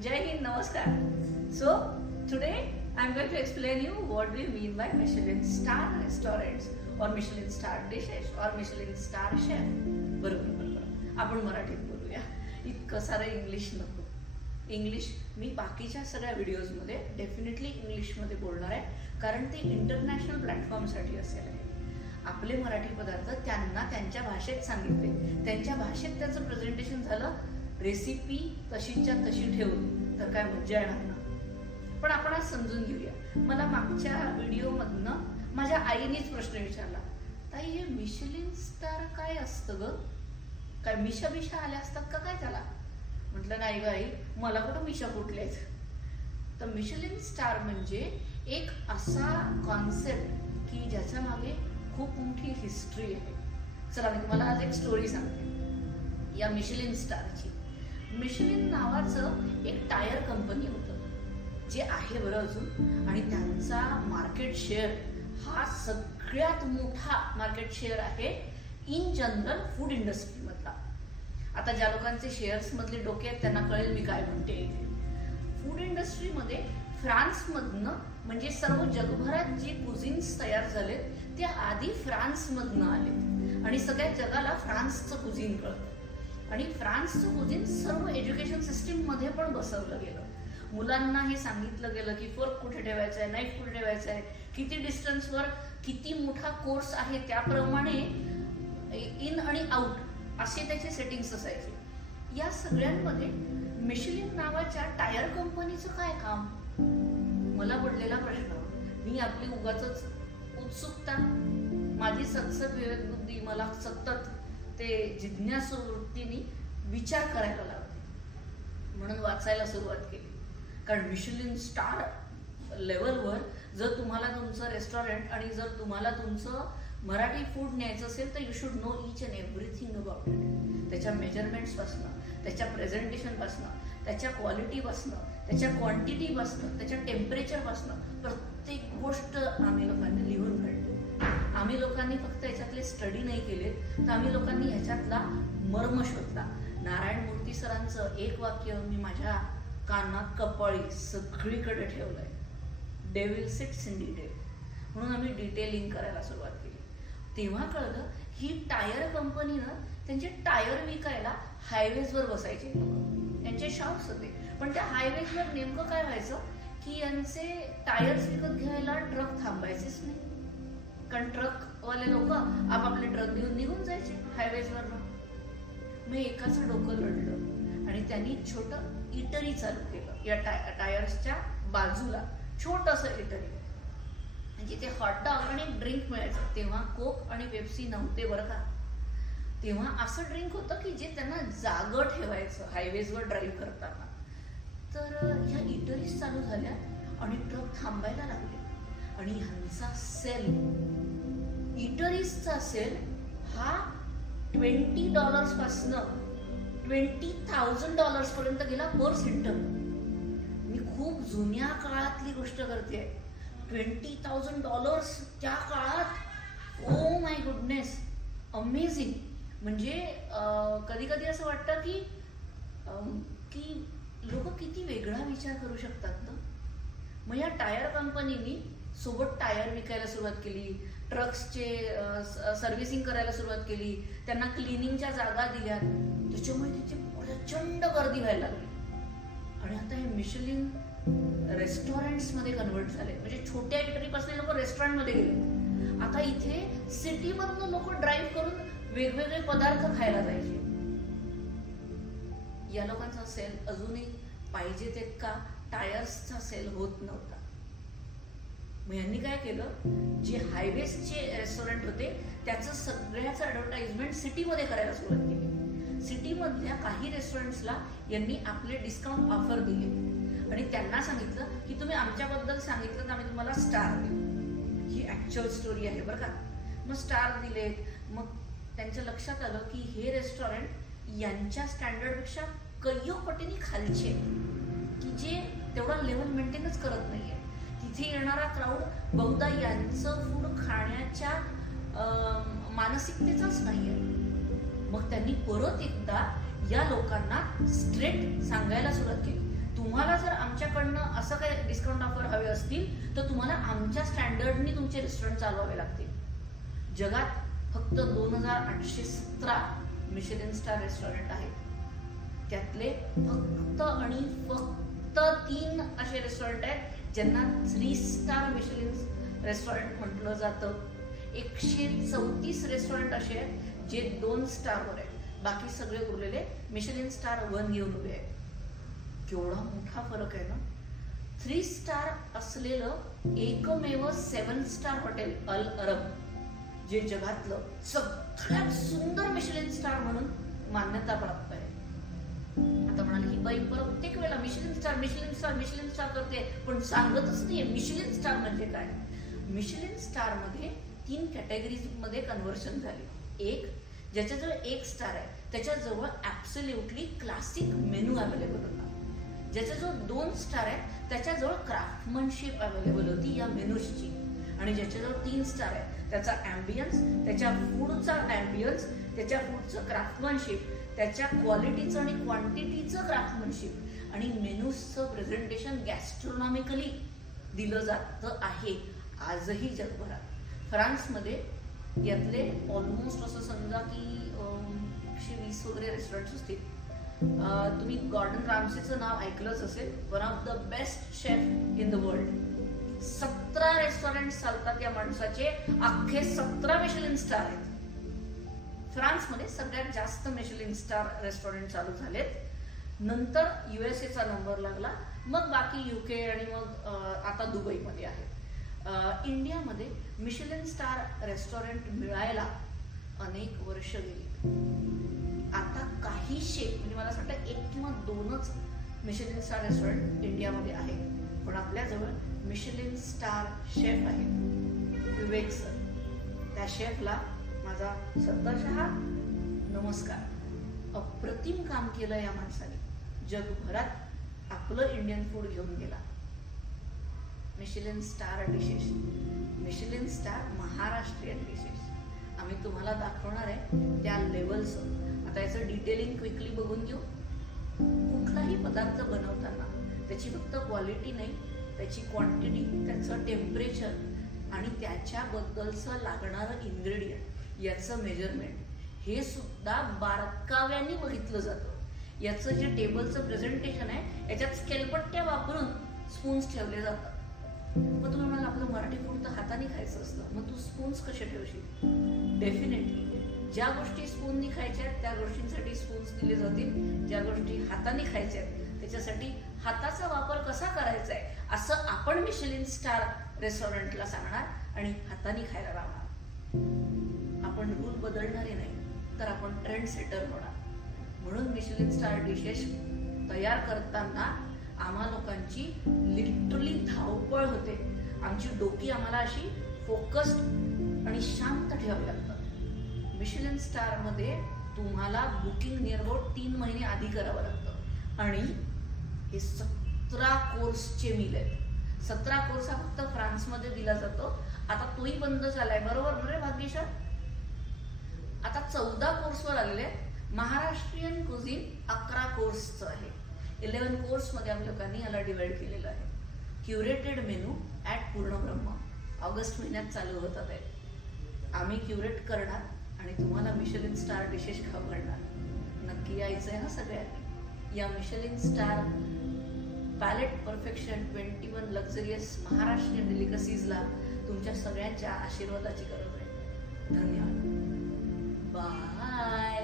Jai Hind, Namaskar. So today I am going to explain you what we mean by Michelin star restaurants or Michelin star dishes or Michelin star chef. बरोबर आपण मराठीत बोलूया. इतकं सारं English नको. English मी बाकीच्या सगळ्या व्हिडिओजमध्ये definitely इंग्लिशमध्ये बोलणार आहे, कारण ते इंटरनॅशनल प्लॅटफॉर्मसाठी असेल आहे. आपले मराठी पदार्थ त्यांना त्यांच्या भाषेत सांगितले, त्यांच्या भाषेत त्याचं प्रेझेंटेशन झालं, रेसिपी तशीच्या तशी ठेवून तर काय मज्जा येणार ना. पण आपण आज समजून घेऊया. मला मागच्या व्हिडिओमधनं माझ्या आईनेच प्रश्न विचारला, ताई हे मिशेलिन स्टार काय असतं ग? काय मिशा बिशा आल्या असतात का काय त्याला? म्हटलं नाही ग आई, मला कुठं मिशा फुटल्यात. तर मिशेलिन स्टार म्हणजे एक असा कॉन्सेप्ट की ज्याच्या मागे खूप मोठी हिस्ट्री आहे. चला मी तुम्हाला आज एक स्टोरी सांगते या मिशेलिन स्टारची. मिशेलिन नावाचं एक टायर कंपनी होतं जे आहे बरं अजून, आणि त्यांचा मार्केट शेअर हा सगळ्यात मोठा मार्केट शेअर आहे इन जनरल फूड इंडस्ट्री मधला. आता ज्या लोकांचे शेअर्स मधले डोके आहेत त्यांना कळेल मी काय म्हणते. इथे फूड इंडस्ट्रीमध्ये फ्रान्समधनं म्हणजे सर्व जगभरात जे कुझिन्स तयार झालेत ते आधी फ्रान्समधनं आले आणि सगळ्या जगाला फ्रान्सचं कुझिन कळतं. आणि फ्रान्सचं कुझिन सर्व एज्युकेशन सिस्टीम मध्ये पण बसवलं गेलं. मुलांना हे सांगितलं गेलं की फोर्क कुठे ठेवायचा आहे, नाईफ कुठे ठेवायचा आहे, किती डिस्टन्सवर किती मोठा कोर्स आहे, त्याप्रमाणे इन आणि आउट असे त्याचे सेटिंग्स असायचे. या सगळ्यांमध्ये मिशेलिन नावाच्या टायर कंपनीचं काय काम? मला पडलेला प्रश्न. मी आपली उगाचच उत्सुकता, माझी सतसत विवेक बुद्धी मला सतत ते जिज्ञासू वृत्तीने विचार करायला लावते, म्हणून वाचायला सुरुवात केली. कारण मिशेलिन स्टार लेवलवर जर तुम्हाला तुमचं रेस्टॉरंट आणि जर तुम्हाला तुमचं मराठी फूड न्यायचं असेल तर you should know each and everything about it. त्याच्या मेजरमेंट्सपासनं, त्याच्या प्रेझेंटेशनपासनं, त्याच्या क्वालिटीपासनं, त्याच्या क्वांटिटीपासनं, त्याच्या टेम्परेचरपासनं प्रत्येक गोष्ट आम्ही लोकांनी लिहून काढली. आम्ही लोकांनी फक्त याच्यातले स्टडी नाही केले, तर आम्ही लोकांनी ह्याच्यातला मर्म शोधला. नारायण मूर्ती सरांचं एक वाक्य मी माझ्या कानात कपाळी सगळीकडे ठेवलंय, डेव्हिल सिट्स इन डिटेल. म्हणून आम्ही डिटेलिंग करायला सुरुवात केली. तेव्हा कळलं ही टायर कंपनीनं त्यांचे टायर विकायला हायवेजवर बसायचे लोक, त्यांचे शॉप्स होते. पण त्या हायवेजवर नेमकं काय व्हायचं की यांचे टायर्स विकत घ्यायला ट्रक थांबायचेच नाही, कारण ट्रकवाले लोक आपापले ट्रक घेऊन निघून जायचे हायवेजवर. मग एकाचं डोकं लढलं आणि त्यांनी छोटं इटरी चालू केलं या टायर्सच्या बाजूला. छोटंसं इटरी जिथे हॉटडॉग आणि ड्रिंक मिळायचं. तेव्हा कोक आणि पेप्सी नव्हते बरं का. तेव्हा असं ड्रिंक होतं की जे त्यांना जागं ठेवायचं हायवेजवर ड्राईव्ह करताना. तर ह्या इटरीज चालू झाल्या आणि ट्रक थांबायला लागले आणि ह्यांचा सेल, इटरीजचा सेल हा $20 पासनं $20,000 पर्यंत गेला पर सेंटर. मी खूप जुन्या काळातली गोष्ट करते. $20,000 त्या काळात, ओ माय गुडनेस, अमेझिंग. म्हणजे कधी कधी असं वाटतं की लोक किती वेगळा विचार करू शकतात ना. मग या टायर कंपनीनी सोबत टायर विकायला सुरुवात केली, ट्रक्सचे सर्व्हिसिंग करायला सुरुवात केली, त्यांना क्लिनिंगच्या जागा दिल्या. त्याच्यामुळे तिथे प्रचंड गर्दी व्हायला लागली. आणि आता हे मिशेलिन रेस्टॉरंट्स मध्ये कन्वर्ट झाले. म्हणजे छोट्या इटरीपासून लोक रेस्टॉरंटमध्ये गेले. आता इथे सिटीमधून लोक ड्राईव्ह करून वेगवेगळे पदार्थ खायला जायचे. या लोकांचा सेल अजूनही पाहिजे तितका टायर्सचा सेल होत नव्हता. मग यांनी काय केलं, जे हायवेजचे रेस्टॉरंट होते त्याचं सगळ्याचं ऍडव्हर्टाइजमेंट सिटीमध्ये करायला सुरुवात केली. सिटीमधल्या काही रेस्टॉरंट्सला यांनी आपले डिस्काउंट ऑफर दिले आणि त्यांना सांगितलं की तुम्ही आमच्याबद्दल सांगितलं तर आम्ही तुम्हाला स्टार देऊ. ही ऍक्च्युअल स्टोरी आहे बरं का. मग स्टार दिले. मग त्यांच्या लक्षात आलं की हे रेस्टॉरंट यांच्या स्टँडर्डपेक्षा कय्योपटीने खालचे, की जे तेवढा लेवल मेंटेनच करत नाहीये. तिथे येणारा क्राऊड बहुधा यांचं फूड खाण्याच्या मानसिकतेचाच नाहीये. मग त्यांनी परत एकदा या लोकांना स्ट्रेट सांगायला सुरुवात केली तुम्हाला जर आमच्याकडनं असं काही डिस्काउंट ऑफर हवे असतील तर तुम्हाला आमच्या स्टँडर्डनी तुमचे रेस्टॉरंट चालवावे लागतील. जगात फक्त 2817 मिशेलिन स्टार रेस्टॉरंट आहेत. त्यातले फक्त आणि फक्त 3 असे रेस्टॉरंट आहेत ज्यांना 3 स्टार मिशेलिन रेस्टॉरंट म्हटलं जातं. 134 रेस्टॉरंट असे आहेत जे 2 स्टारवर आहेत. बाकी सगळे उरलेले मिशेलिन स्टार 1 घेऊन उभे आहेत. केवढा मोठा फरक आहे ना. 3 स्टार असलेलं एकमेव 7 स्टार हॉटेल अल अरब, जे जगातलं सगळ्यात सुंदर मिशेलिन स्टार म्हणून मान्यता प्राप्त आहे. आता म्हणाले ही बाई प्रत्येक वेळेला Michelin star Michelin star Michelin star करते पण सांगतच नाहीये मिशेलिन स्टार म्हणजे काय. मिशेलिन स्टार मध्ये 3 कॅटेगरीज मध्ये कन्व्हर्शन झाले. एक, ज्याच्याजवळ 1 स्टार आहे त्याच्याजवळ ऍब्सोल्युटली क्लासिक मेनू अवेलेबल होता. ज्याच्याजवळ 2 स्टार आहे त्याच्याजवळ क्राफ्टमनशिप अवेलेबल होती या मेनूजची. आणि ज्याच्याजवळ 3 स्टार आहे त्याचा ॲम्बियन्स, त्याच्या फूडचा ॲम्बियन्स, त्याच्या फूडचं क्राफ्टमनशिप, त्याच्या क्वालिटीचं आणि क्वांटिटीचं क्राफ्टमनशिप आणि मेनूजचं प्रेझेंटेशन गॅस्ट्रोनॉमिकली दिलं जातं आहे आजही जगभरात. फ्रान्समध्ये यातले ऑलमोस्ट असं समजा की 120 वगैरे रेस्टॉरंट्स असतील. तुम्ही गॉर्डन रामसेचं नाव ऐकलंच असेल. One of the best chef in the world. 17 restaurant चालतात या माणसाचे. अख्खे 17 मिशेलिन स्टार आहेत. फ्रान्समध्ये सगळ्यात जास्त मिशेलिन स्टार रेस्टॉरंट चालू झालेत. नंतर USA नंबर लागला, मग बाकी UK आणि मग आता दुबईमध्ये आहेत. इंडियामध्ये मिशेलिन स्टार रेस्टॉरंट मिळायला अनेक वर्ष गेली. आता काहीशे म्हणजे मला असं वाटतं 1 किंवा 2च मिशेलिन स्टार रेस्टॉरंट इंडियामध्ये आहेत. पण आपल्याजवळ मिशेलिन स्टार शेफ आहे विवेक सर. त्या शेफला माझा सत्तरशः नमस्कार. अप्रतिम काम केलं या माणसाने. जगभरात आपलं इंडियन फूड घेऊन गेला. Michelin star dishes, Michelin star Maharashtrian dishes आम्ही तुम्हाला दाखवणार आहे त्या लेवलचं. आता याचं डिटेलिंग क्विकली बघून घेऊ. कुठलाही पदार्थ बनवताना त्याची फक्त क्वालिटी नाही, त्याची क्वांटिटी, त्याचं टेम्परेचर आणि त्याच्याबद्दलचं लागणारं इन्ग्रेडियंट याचं मेजरमेंट हे सुद्धा बारकाव्याने बघितलं जातं. याचं जे टेबलचं प्रेझेंटेशन आहे याच्यात स्केलपट्ट्या वापरून स्पून्स ठेवले जातात. मग तुम्ही म्हणाल आपलं मराठी फूड तर हाताने खायचं असतं, मग तू स्पून्स कसे ठेवशील? डेफिनेटली ज्या गोष्टी स्पूननी खायच्या आहेत त्या गोष्टींसाठी स्पून्स दिले जातील. ज्या गोष्टी हाताने खायच्या आहेत त्याच्यासाठी हाताचा वापर कसा करायचा आहे असं आपण मिशेलिन स्टार रेस्टॉरंटला सांगणार आणि हाताने खायला लावणार. आपण रूल बदलणारे नाही तर आपण ट्रेंड सेटर होणार. म्हणून मिशेलिन स्टार डिशेस तयार करताना आम्हा लोकांची लिटरली धावपळ होते. आमची डोकी आम्हाला अशी फोकस्ड आणि शांत ठेवावी लागतात. मिशेलिन स्टार मध्ये तुम्हाला बुकिंग नियर अबाउट 3 महिने आधी करावं लागतं. आणि हे 17 कोर्सचे मील आहेत. 17 कोर्स हा फक्त फ्रान्समध्ये दिला जातो. आता तोही बंद झालाय, बरोबर रे भाग्येश? आता 14 कोर्सवर आलेले आहेत. महाराष्ट्रीयन कुझिन 11 कोर्सचं आहे. 11 कोर्समध्ये आम्ही लोकांनी याला डिवाइड केलेलं आहे. Curated menu at Purnabrahma August महिन्यात चालू होतात आहे. आम्ही क्युरेट करणार आणि तुम्हाला मिशेलिन स्टार डिशेस खाऊ घालणार. नक्की यायचं आहे ना सगळ्यांनी. या Michelin star palate perfection 21 luxurious Maharashtrian डिलिकसीजला तुमच्या सगळ्यांच्या आशीर्वादाची गरज आहे. धन्यवाद. बाय.